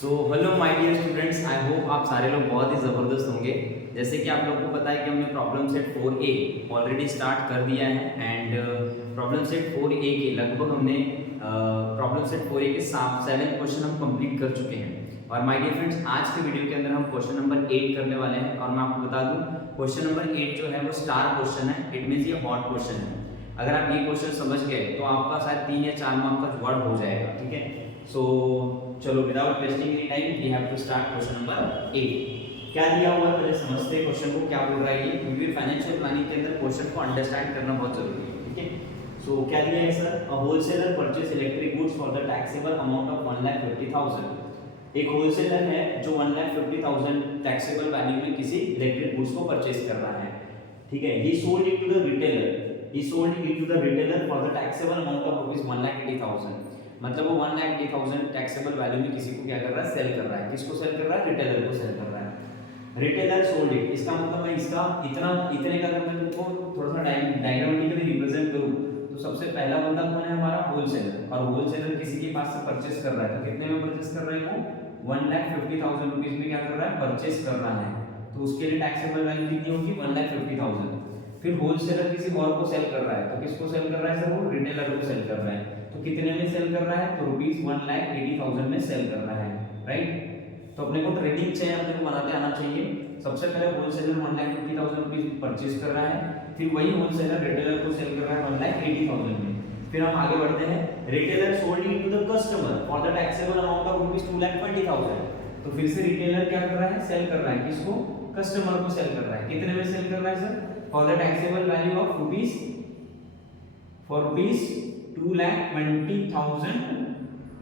So hello my dear students, I hope आप सारे लोग बहुत ही ज़बरदस्त होंगे। जैसे कि आप लोगों को पता है कि हमने problem set 4A already start कर दिया है एंड प्रॉब्लम सेट 4A के लगभग हमने प्रॉब्लम सेट 4A के 7 क्वेश्चन हम कंप्लीट कर चुके हैं। और माय डियर फ्रेंड्स, आज के वीडियो के अंदर हम क्वेश्चन नंबर 8 करने वाले हैं। और मैं आपको बता दूं, क्वेश्चन नंबर 8 जो है वो स्टार क्वेश्चन है। इट मीन्स ये हॉट क्वेश्चन है। अगर आप ये क्वेश्चन समझ गए तो आपका शायद 3 या 4 मार्क का वर्ड हो जाएगा। ठीक है, सो चलो without wasting any time we have to start question number 8। क्या दिया हुआ है पहले समझते हैं क्वेश्चन को, क्या बोल रहा है ये, क्योंकि फाइनेंशियल प्लानिंग के अंदर क्वेश्चन को अंडरस्टैंड करना बहुत जरूरी है। ठीक है, सो क्या दिया है sir, a wholesaler purchase electric goods for the taxable amount of 1,50,000। एक होलसेलर है जो 1,50,000 टैक्सेबल वैल्यू में किसी इलेक्ट्रिक गुड्स को परचेज कर रहा है। ठीक है, he sold it to the retailer, he sold it to the retailer for the taxable amount of rupees 1,80,000। मतलब वो 1,80,000 टैक्सेबल वैल्यू में किसी को क्या कर रहा है, सेल कर रहा है। किसको सेल कर रहा है? रिटेलर को सेल कर रहा है। रिटेलर सोल्ड इट, इसका मतलब मैं इसका इतने का अगर मैं तुमको थोड़ा सा डायग्रामेटिकली रिप्रेजेंट करूं तो सबसे पहला बंदा कौन है हमारा? होलसेलर। और होलसेलर किसी के पास से परचेस कर रहा है, तो कितने में परचेस कर रहा है वो? 1,50,000 रुपीस में क्या कर रहा है? परचेस कर रहा है। तो उसके लिए टैक्सेबल वैल्यू कितनी होगी? 1,50,000। फिर होलसेलर किसी और को सेल कर रहा है, तो किसको सेल कर रहा है सर? वो रिटेलर को सेल कर रहा है। तो कितने में सेल कर रहा है? तो रुपीस 1,80,000 में सेल कर रहा है। राइट, तो अपने को ट्रेडिंग चेन अपने को बनाते आना चाहिए। सबसे पहले होलसेलर 1,50,000 रुपीस परचेज कर रहा है, फिर वही होलसेलर रिटेलर को सेल कर रहा है 1,80,000 में। फिर हम आगे बढ़ते हैं, retailer sold it to the customer for the taxable amount of rupees 2,20,000। तो फिर से रिटेलर क्या कर रहा है? सेल कर रहा है। किसको? कस्टमर को सेल कर रहा है। कितने में सेल कर रहा है sir? For the taxable value of rupees 2,20,000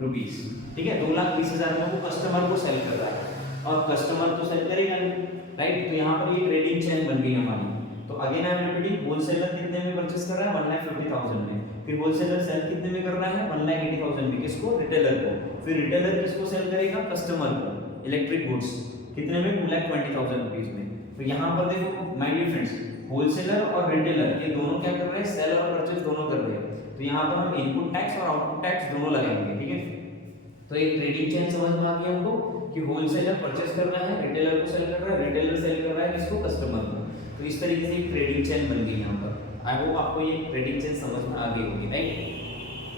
rupees. ठीक है, 2,20,000 में वो कस्टमर को सेल कर रहा है और कस्टमर तो सेल करेगा नहीं। राइट, तो यहाँ पर ये ट्रेडिंग चेन बन गई हमारी। तो again I am repeating, wholesaler कितने में परचेस कर रहा है? 1,50,000 में। फिर होलसेलर सेल कितने में कर रहा है? 1,80,000 में। किसको? रिटेलर को। फिर रिटेलर किसको सेल करेगा? कस्टमर को इलेक्ट्रिक गुड्स। कितने में? 2,20,000 रुपीस में। तो यहाँ पर देखो माय डियर फ्रेंड्स, होलसेलर और रिटेलर ये दोनों क्या कर रहे हैं? सेल और परचेज दोनों कर रहे हैं। तो यहाँ पर हम इनपुट टैक्स और आउटपुट टैक्स दोनों लगाएंगे। ठीक है, तो एक ट्रेडिंग चेन समझ में आ गई हमको कि होलसेलर परचेज कर रहा है, रिटेलर को सेल कर रहा है, रिटेलर सेल कर रहा है किसको? कस्टमर को। तो इस तरीके से एक ट्रेडिंग चेन बन गई यहाँ पर। आई होप आपको ये ट्रेडिंग चेन समझ में आ गई होगी। राइट,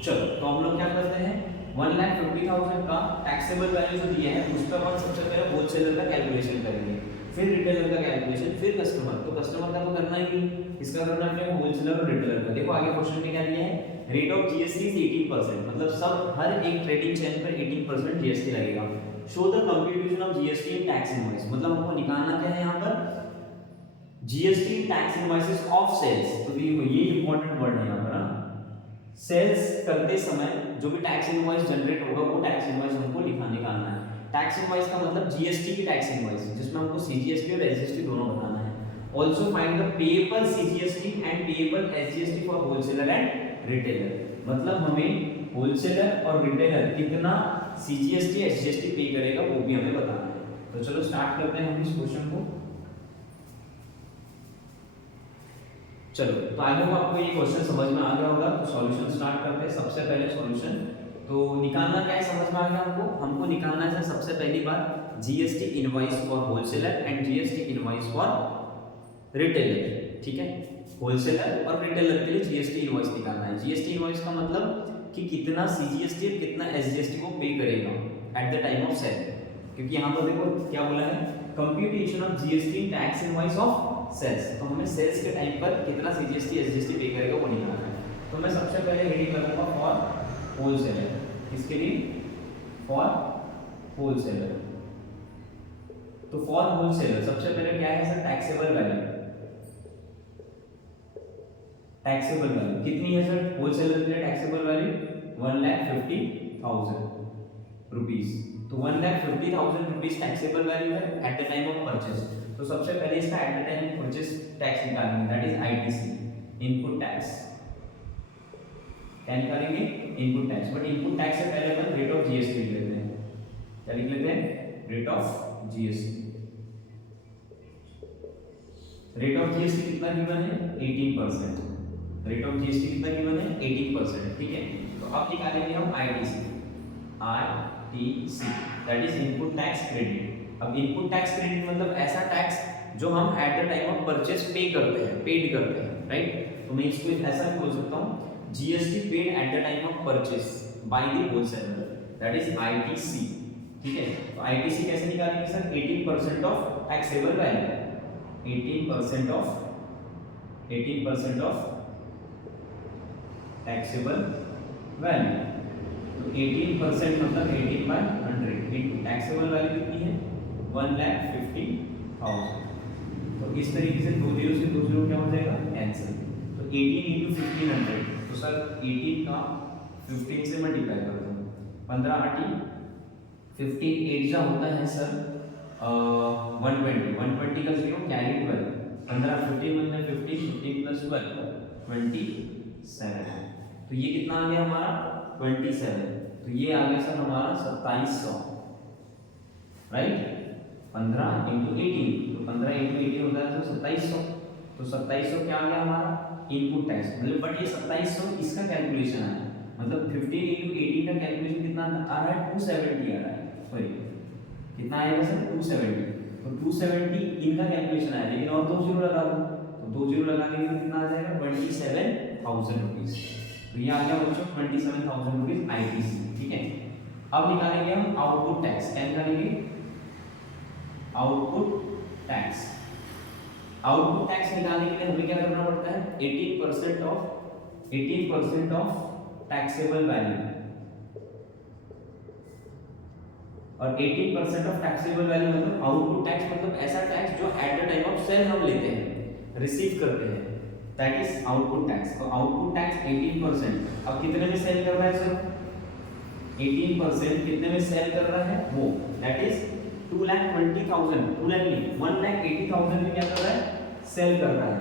चलो तो हम लोग क्या करते हैं, 1,50,000 का टैक्सेबल वैल्यू जो दिया है उसका हम सबसे पहले होलसेलर का कैलकुलेशन करेंगे, फिर रिटेलर का कैलकुलेशन, फिर कस्टमर। तो कस्टमर का तो करना ही, इसका करना है होलसेलर और रिटेलर का। देखो आगे क्वेश्चन में क्या दिया है, रेट ऑफ जीएसटी इज 18%। मतलब सब हर एक ट्रेडिंग चेन पर 18% जीएसटी लगेगा। Show the computation of GST in tax invoice. मतलब हमको निकालना क्या है यहाँ पर? GST tax invoices of sales. तो ये इंपॉर्टेंट वर्ड है यहाँ पर। सेल्स करते समय जो भी टैक्स इनवॉइस जनरेट होगा वो टैक्स इनवॉइस हमको निकालना है। टैक्स इनवॉइस का मतलब जीएसटी की टैक्स इनवॉइस, जिसमें हमको सीजीएसटी और एसजीएसटी दोनों बताना है। Also find the payable CGST and payable SGST for wholesaler and retailer. मतलब हमें होलसेलर और रिटेलर कितना सीजीएसटी एसजीएसटी पे करेगा वो भी हमें बताना है। तो चलो स्टार्ट करते हैं हम इस क्वेश्चन को। चलो तो आई होप आपको ये क्वेश्चन समझ में आ गया होगा। तो सॉल्यूशन स्टार्ट करते हैं। सबसे पहले सॉल्यूशन तो निकालना क्या है, समझ में आ गया हमको निकालना है सबसे पहली बात GST invoice for wholesaler and GST invoice for retailer. ठीक है, होलसेलर और रिटेलर के लिए जीएसटी इनवॉइस निकालना है। जीएसटी इनवॉइस का मतलब कि कितना सीजीएसटी और कितना एसजीएसटी को पे करेगा at the time of sale. क्योंकि यहाँ पर देखो क्या बोला है, computation of GST tax invoice of sales. तो हमें सेल्स के टाइम पर कितना सीजीएसटी एसजीएसटी पे करेगा वो निकालना है। तो मैं सबसे पहले हेडिंग लगाऊंगा फॉर होलसेलर। किसके लिए? For wholesaler. तो फॉर होलसेलर सबसे पहले क्या है sir? Taxable value. Taxable value कितनी है सर होलसेलर के लिए? Taxable value 1,50,000 rupees. तो 1,50,000 रुपीस टैक्सेबल वैल्यू है at the time of purchase. तो सबसे पहले इसका at the time of purchase tax निकालेंगे, that is ITC, input tax. क्या निकालेंगे? Input tax. But input tax से पहले अपन रेट ऑफ जीएसटी लिख लेते हैं। क्या लिख लेते हैं? Rate of GST. Rate of GST कितना गिवन है? 18%। रेट ऑफ जीएसटी कितना गिवन है? 18%। ठीक है, तो अब निकालेंगे हम ITC. ITC that is input tax credit. अब इनपुट टैक्स क्रेडिट मतलब ऐसा टैक्स जो हम eight the time of purchase paid करते हैं, राइट। तो मैं इसको ऐसा भी बोल सकता हूँ GST paid eight the time of purchase by the wholesaler that is ITC, ठीक है। तो आईटीसी कैसे निकालेंगे sir, 18% of taxable value, 18% of taxable value. तो 18% मतलब 18/100 इनटू टैक्सेबल वैल्यू कितनी है 1,50,000। तो इस तरीके से 2 जीरो से 2 जीरो क्या हो जाएगा कैंसिल। तो 18 इंटू 1500, तो सर 18 का 15 से मल्टीप्लाई कर दो, 15 8 15 8 जा होता है सर 120, 120 का 0 कैरी 12, 15 15 मतलब 50, 15 प्लस 12 27। तो ये कितना आ गया हमारा 27। तो ये आ गया सर हमारा 2700, राइट। 15 इंटू 18, तो 15 इंटू 18 होता है तो 2700। तो 2700 क्या आ गया हमारा इनपुट टैक्स, मतलब बट ये 2700 इसका कैलकुलेशन है, मतलब 15 इंटू 18 का कैलकुलेशन कितना आ रहा है 270 आ रहा है, सॉरी कितना आएगा सर 270। तो 270 इनका कैलकुलेशन आया, लेकिन और 2 जीरो लगा दो, तो 2 जीरो लगा देंगे तो कितना आ जाएगा 27,000 रुपीज। तो ये आ गया बच्चों 27,000 रुपीज आईटीसी, ठीक है। अब निकालेंगे हम आउटपुट टैक्स, क्या निकालेंगे आउटपुट टैक्स। आउटपुट टैक्स निकालने के लिए हमें क्या करना पड़ता है 18% ऑफ टैक्सेबल वैल्यू, और 18% ऑफ टैक्सेबल वैल्यू मतलब आउटपुट टैक्स मतलब ऐसा टैक्स जो at the time of sale हम लेते हैं, रिसीव करते हैं, दैट इज आउटपुट टैक्स। तो आउटपुट टैक्स 18%। अब कितने में सेल कर रहा है सर 18% कितने में सेल कर रहा है वो, दैट इज 2,20,000, 2 लाख नहीं 1,80,000 में क्या कर रहा है सेल कर रहा है।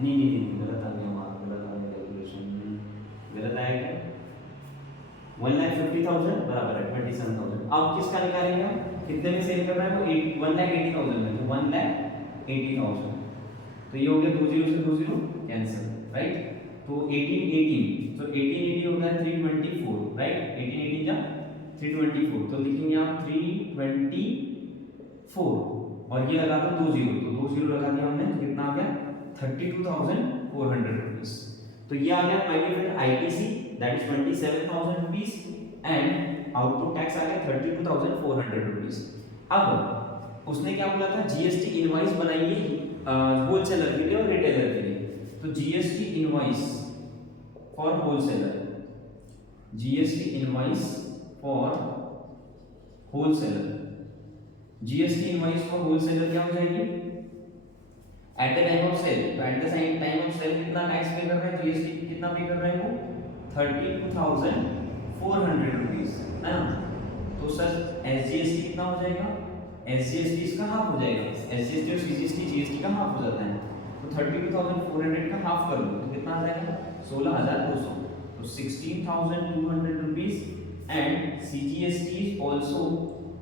नहीं गलत आ गया हमारा, गलत आ गया कैलकुलेशन, गलत आया क्या 1,50,000 बराबर है 27,000। अब किसका निकालेंगे हम कितने में सेल कर रहा है वो 1,80,000 में, तो 1,80,000। तो ये हो गया 2 जीरो से 2 जीरो कैंसिल, राइट। तो 18 तो 18 होता है 324, राइट। 18 जा 324, तो लिखेंगे आप 324 और ये लगा दो 2 जीरो, तो 2 जीरो लगा दिया हमने, तो कितना आ गया 32,400 रुपीस। तो ये आ गया my dear friend ITC that is 27,000 rupees and output tax आ गया 32,400 रुपीस। अब उसने क्या बोला था जीएसटी इनवॉइस बनाइए होलसेलर के लिए और रिटेलर के लिए। तो GST invoice for wholesaler, GST invoice for wholesaler, GST invoice for wholesaler क्या हो जाएगी at the time of sale. तो at the time of sale कितना टैक्स पे कर रहा है जीएसटी, कितना पे कर रहा है वो 32,400 रुपीस, है ना। तो सर एसजीएसटी कितना हो जाएगा, एसजीएसटी इसका हाफ हो जाएगा, एसजीएसटी और सीजीएसटी जीएसटी का हाफ हो जाता है। तो 32,400 का हाफ कर लो तो कितना आ जाएगा 16,200, तो 16,200 rupees and CGST is also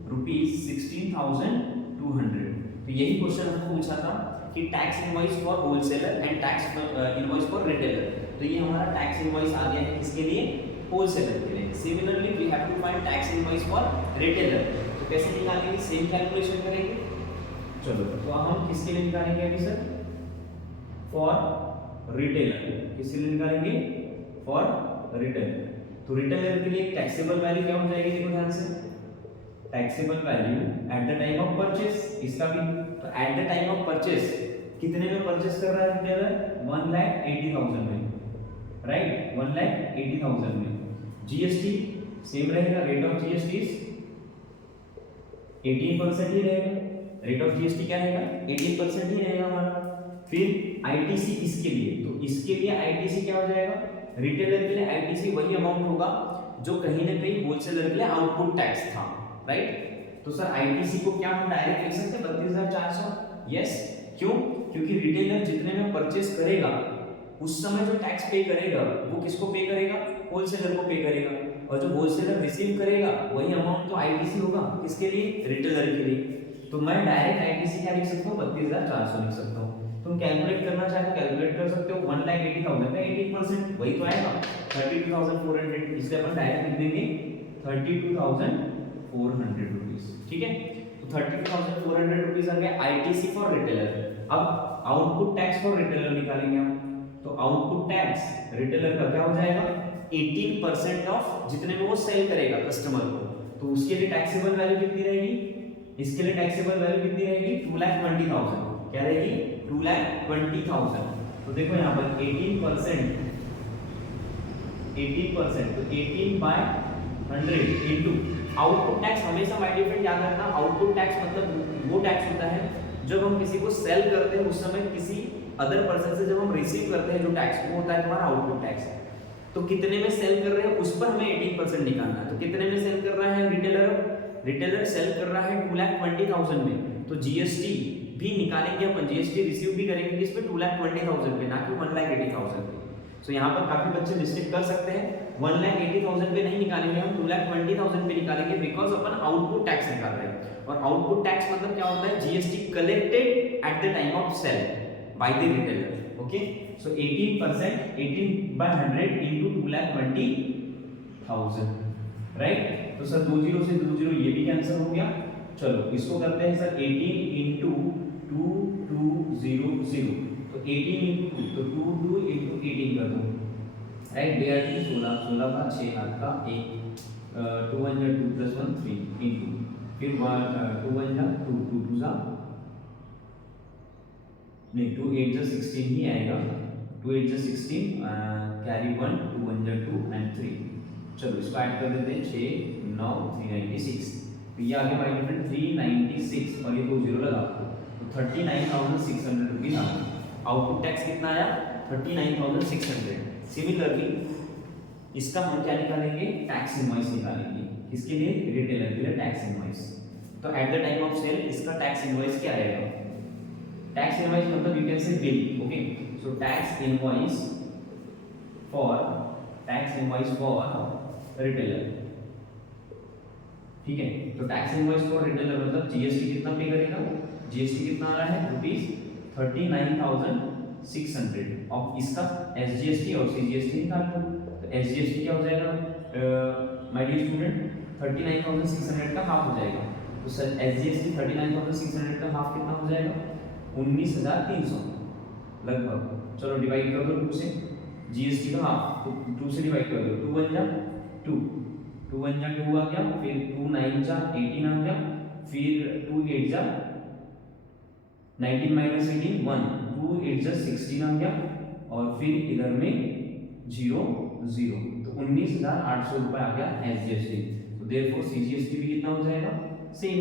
rupees 16,200। तो यही क्वेश्चन हमको पूछा था कि tax invoice for wholesaler and tax invoice for retailer. तो ये हमारा टैक्स इनवॉइस आ गया है किसके लिए होलसेलर के लिए। Similarly we have to find tax invoice for retailer. तो कैसे निकालेंगे सेम कैलकुलेशन करेंगे। चलो तो हम किसके लिए निकालेंगे अभी सर फॉर रिटेलर, किसके लिए निकालेंगे फॉर रिटेलर। तो रिटेलर के लिए टैक्सेबल वैल्यू क्या हो जाएगी देखो ध्यान से, taxable value eight the time of purchase, इसका भी तो at the time of purchase कितने में परचेस कर रहा है रिटेलर 1,80,000 में, राइट 1,80,000 में। जीएसटी सेम रहेगा, रेट ऑफ जीएसटी 18% ही रहेगा, रेट ऑफ जीएसटी क्या रहेगा 18% ही रहेगा हमारा। फिर आईटीसी इसके लिए, तो इसके लिए आईटीसी क्या हो जाएगा रिटेलर के लिए आईटीसी वही अमाउंट होगा जो कहीं ना कहीं होलसेलर के लिए आउटपुट टैक्स था, राइट। तो सर आईटीसी को क्या हम डायरेक्ट लिख सकते हैं 32,400, यस। क्यों, क्योंकि रिटेलर जितने में परचेस करेगा उस समय जो टैक्स पे करेगा वो किसको पे करेगा होलसेलर को पे करेगा, और जो होलसेलर रिसीव करेगा वही अमाउंट तो आईटीसी होगा किसके लिए रिटेलर के लिए। तो मैं डायरेक्ट आईटीसी क्या लिख सकता हूँ 32,400 लिख सकता हूँ। तुम कैलकुलेट करना चाहे तो कैलकुलेट कर सकते हो 1,80,000 का 18% वही तो आएगा 32,400, इसलिए अपन डायरेक्ट लिख देंगे 32,400 400 रुपीज, ठीक है। तो 32,400 रुपीज आ गया आईटीसी फॉर रिटेलर। अब आउटपुट टैक्स फॉर रिटेलर निकालेंगे हम, तो आउटपुट टैक्स रिटेलर का क्या हो जाएगा 18% ऑफ जितने में वो सेल करेगा कस्टमर को, तो उसके लिए टैक्सेबल वैल्यू कितनी रहेगी, इसके लिए टैक्सेबल वैल्यू कितनी रहेगी 2,20,000, क्या रहेगी 2,20,000। तो देखो यहाँ पर 18% तो 18/100 इनटू आउटपुट टैक्स। हमेशा माय डियर फ्रेंड याद रखना, आउटपुट टैक्स मतलब वो टैक्स होता है जब हम किसी को सेल करते हैं उस समय किसी अदर पर्सन से जब हम रिसीव करते हैं जो टैक्स, वो होता है तुम्हारा आउटपुट टैक्स। तो कितने में सेल कर रहे हैं उस पर हमें 18% निकालना है। तो कितने में सेल कर रहा है रिटेलर सेल कर रहा है 2,20,000 में, तो जीएसटी भी निकालेंगे अपन, जीएसटी रिसीव भी करेंगे किस पे 2,20,000 पे, ना कि 1,80,000 पे। सो यहाँ पर काफी बच्चे मिस्टेक कर सकते हैं, 1,80,000 पे नहीं निकालेंगे हम, 2,20,000 पे निकालेंगे, बिकॉज अपन आउटपुट टैक्स निकाल रहे हैं। और आउटपुट टैक्स मतलब क्या होता है GST collected at the time of sale by the retailer. Okay, so 18% 18/100 into 2,20,000, right. तो सर 20 से 20 ये भी कैंसिल हो गया। चलो इसको करते हैं सर 18 into 2200, तो 18 into 2 तो 22 into 18 कर दो, राइट। दे आर 16 16 का 6 हाथ का 1 2 1 2 plus 1 3 into फिर 2 1 2 2 2 जा नहीं 2 8 जा 16 ही आएगा, 2 8 जा 16 कैरी 1 2 1 जा 2 and 3। चलो इसको ऐड कर देते हैं 6 9 396, तो ये आ गया भाई फ्रेंड 396 और ये 2 जीरो लगा तो 39,600 रुपीज आ गया। आउटपुट टैक्स कितना आया 39,600। सिमिलरली इसका हम क्या निकालेंगे टैक्स इनवॉइस निकालेंगे, किसके लिए रिटेलर के लिए टैक्स इनवॉइस। तो at the time of sale इसका टैक्स इनवॉइस क्या रहेगा, टैक्स इनवॉइस मतलब you can say bill. Okay, so tax invoice for retailer, ठीक है। तो टैक्स इनवॉइस फॉर रिटेलर मतलब जीएसटी कितना पे करेगा, जीएसटी कितना आ रहा है रुपीस 39,600 और इसका एसजीएसटी और सीजीएसटी निकाल लो। तो एसजीएसटी क्या हो जाएगा माय डियर स्टूडेंट 39,600 का हाफ हो जाएगा। तो सर एसजीएसटी 39,600 का हाफ कितना हो जाएगा 19,300 लगभग। चलो डिवाइड कर दो 2 से, जीएसटी का हाफ तो 2 से डिवाइड कर दो, 2 1 जा 2 2 1 जा 2 आ गया, फिर 2 9 जा 18 आ गया, फिर 2 8 जा 19 माइनस 18 1 2 8 जा 16 आ गया और फिर इधर में 0 0 तो 19,800 रुपए आ गया एसजीएसटी। तो देयरफॉर सीजीएसटी भी कितना हो जाएगा same,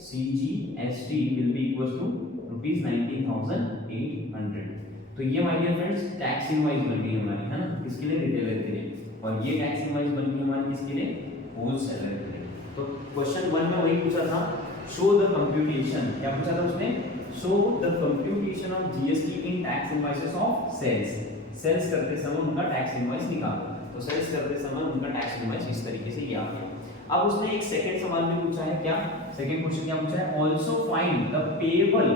CGST will be equal to rupees 19,800। तो ये my dear friends tax invoice बन गई हमारी, है ना, किसके लिए रिटेलर के लिए, और ये टैक्स इनवॉइस बन गई हमारी किसके लिए होलसेलर के लिए। तो क्वेश्चन 1 में वही पूछा था, शो द कंप्यूटेशन, क्या पूछा था उसने, show the computation of GST in tax invoices of sales. Sales करते समय उनका टैक्स इनवॉइस निकालना, तो सेल्स करते समय उनका टैक्स इनवॉइस इस तरीके से ये आ गया। अब उसने एक सेकंड सवाल भी पूछा है, क्या सेकंड क्वेश्चन क्या पूछा है, also find the payable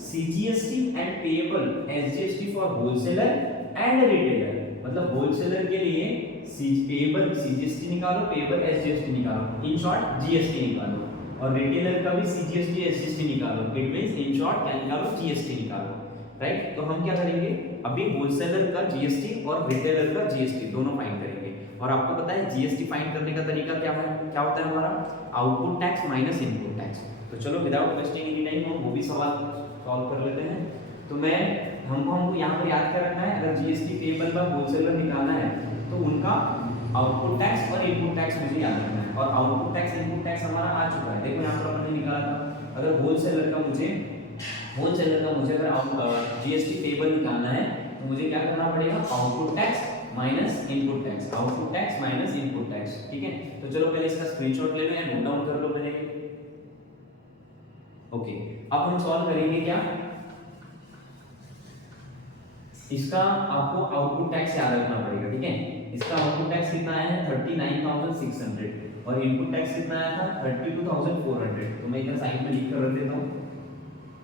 CGST and payable SGST for wholesaler and retailer. मतलब होलसेलर के लिए पेएबल सीजीएसटी निकालो, पेएबल एसजीएसटी निकालो, इन शॉर्ट जीएसटी निकालो, और रिटेलर का भी सीजीएसटी एसजीएसटी निकालो, इट मींस इन शॉर्ट क्या निकालो जीएसटी निकालो, राइट। तो हम क्या करेंगे अभी होलसेलर का जीएसटी और रिटेलर का जीएसटी दोनों फाइंड करेंगे। और आपको पता है जीएसटी फाइंड करने का तरीका क्या है, क्या होता है हमारा output tax minus input tax. तो चलो विदाउट वेस्टिंग एनी टाइम हम वो भी सवाल सॉल्व कर लेते हैं। तो हमको यहाँ पर याद कर रखना है, अगर जीएसटी पेएबल का होलसेलर निकालना है तो उनका आउटपुट टैक्स और इनपुट टैक्स मुझे याद रखना है, और आउटपुट टैक्स इनपुट टैक्स हमारा आ चुका है, देखो यहाँ पर अपन ने निकाला था। अगर होलसेलर का मुझे अगर जीएसटी पेएबल निकालना है तो मुझे क्या करना पड़ेगा, output tax minus input tax, output tax minus input tax, ठीक है। तो चलो पहले इसका स्क्रीनशॉट ले लो या नोट डाउन कर लो पहले। ओके, अब हम सॉल्व करेंगे क्या, इसका आपको आउटपुट टैक्स याद रखना पड़ेगा, ठीक है। इसका आउटपुट टैक्स कितना आया है 39,600 और इनपुट टैक्स कितना आया था 32,400। तो मैं इधर साइड में लिख कर रख देता हूँ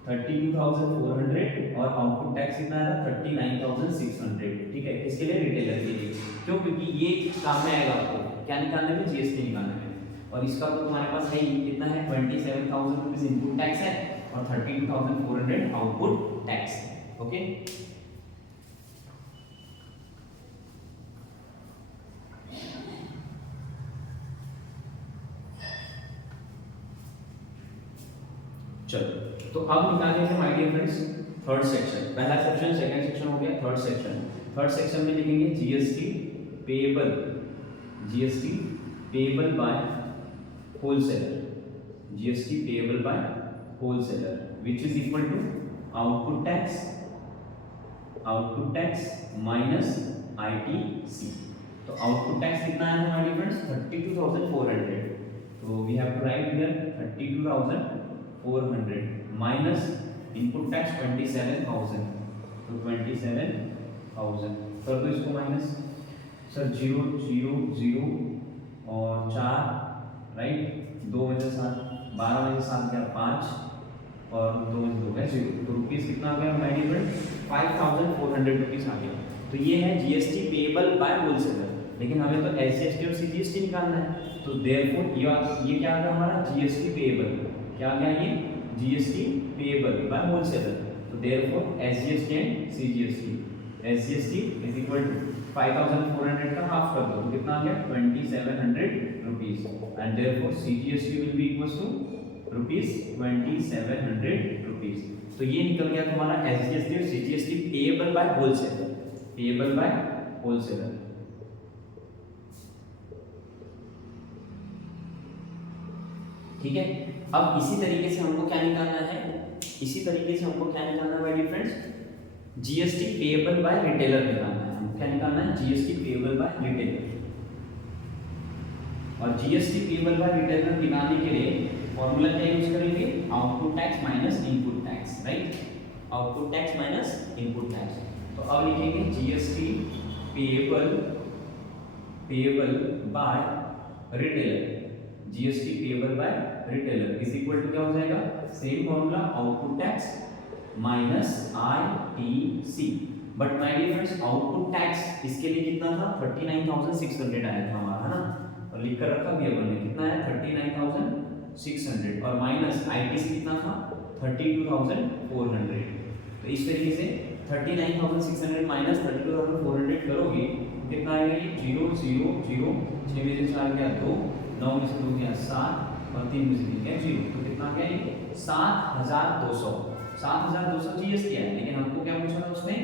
32,400 और आउटपुट टैक्स कितना आया था 39,600, ठीक है। किसके लिए, रिटेलर के लिए। क्यों, क्योंकि ये काम में आएगा आपको क्या निकालने में, जीएसटी निकालने में। और इसका तो तुम्हारे पास है ही कितना है 27,000 रुपीज इनपुट टैक्स है और 32,400 आउटपुट टैक्स है। ओके चलो तो अब निकालेंगे हम my dear friends third section. पहला सेक्शन, सेकंड सेक्शन हो गया, थर्ड सेक्शन। थर्ड सेक्शन में लिखेंगे GST payable, GST payable by wholesaler, GST payable by wholesaler which is equal to output tax minus ITC. तो आउटपुट टैक्स कितना है हमारे friends 32,400। तो we have to write here 32,400 minus input tax 27,000। तो 27,000 कर दो इसको माइनस। सर 0 0 0 और 4 राइट, 2 में से 7, 12 में से 7 क्या 5 और 2 में से 2 गया 0। तो रुपीस कितना आ गया हमारे फ्रेंड 5,400 रुपीस आ गया। तो ये है जीएसटी पेएबल बाय होलसेलर, लेकिन हमें तो एसजीएसटी और सीजीएसटी निकालना है। तो देयरफॉर ये क्या आ गया हमारा जीएसटी पेएबल, क्या आ गया ये जीएसटी पेएबल बाय होलसेलर। तो therefore SGST and CGST, SGST is equal to 5,400 का हाफ कर दो तो कितना आ गया 2,700 rupees and therefore CGST will B equals to rupees 2,700 rupees. तो ये निकल गया तुम्हारा एसजीएसटी और CGST payable by wholesaler, payable by wholesaler. ठीक है, अब इसी तरीके से हमको क्या निकालना है, इसी तरीके से हमको क्या निकालना है my dear friends GST payable by retailer निकालना है। हमको क्या निकालना है जीएसटी पेएबल बाय रिटेलर। और जीएसटी पेएबल बाय रिटेलर निकालने के लिए फॉर्मूला क्या यूज करेंगे output tax minus input tax, right, output tax minus input tax. तो अब लिखेंगे GST payable by retailer, GST payable by retailer is equal to क्या हो जाएगा same formula output tax minus ITC. But my dear friends output tax इसके लिए कितना था 39,600 आया था हमारा, है ना, और लिख कर रखा भी अपन ने कितना है 39,600 और माइनस आईटीसी कितना था 32,400। तो इस तरीके से 39,600 माइनस 32,400 करोगे कितना आएगा ये 0 0 0 6 में से 4 गया 2, 9 में से 2 गया 7 और 3 में से 3 गया 0। तो कितना गया ये 7,200 जीएसटी है, लेकिन हमको क्या पूछा था उसने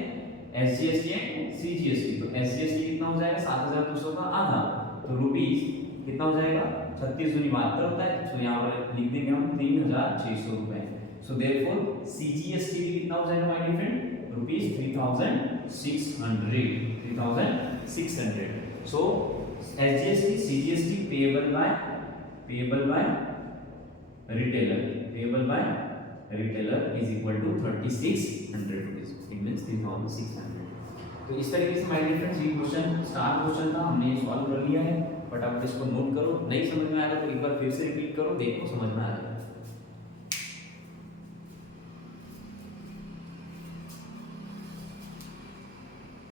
एसजीएसटी एंड सीजीएसटी। तो एसजीएसटी कितना हो जाएगा 7,200 का आधा, तो रुपीस कितना हो जाएगा 36 दूनी 72 होता है। तो यहाँ पर लिख देंगे हम 3,600 रुपए। सो देयरफॉर सीजीएसटी भी कितना हो जाएगा my dear friend rupees 3,600। So SGST CGST payable by retailer is equal to 3,600 rupees, it means 3,600। तो इस तरीके से माय डियर फ्रेंड्स ये क्वेश्चन स्टार क्वेश्चन था, हमने ये सॉल्व कर लिया है। बट आप इसको नोट करो, नहीं समझ में आया तो एक बार फिर से रिपीट करो, देखो समझ में आ जाएगा।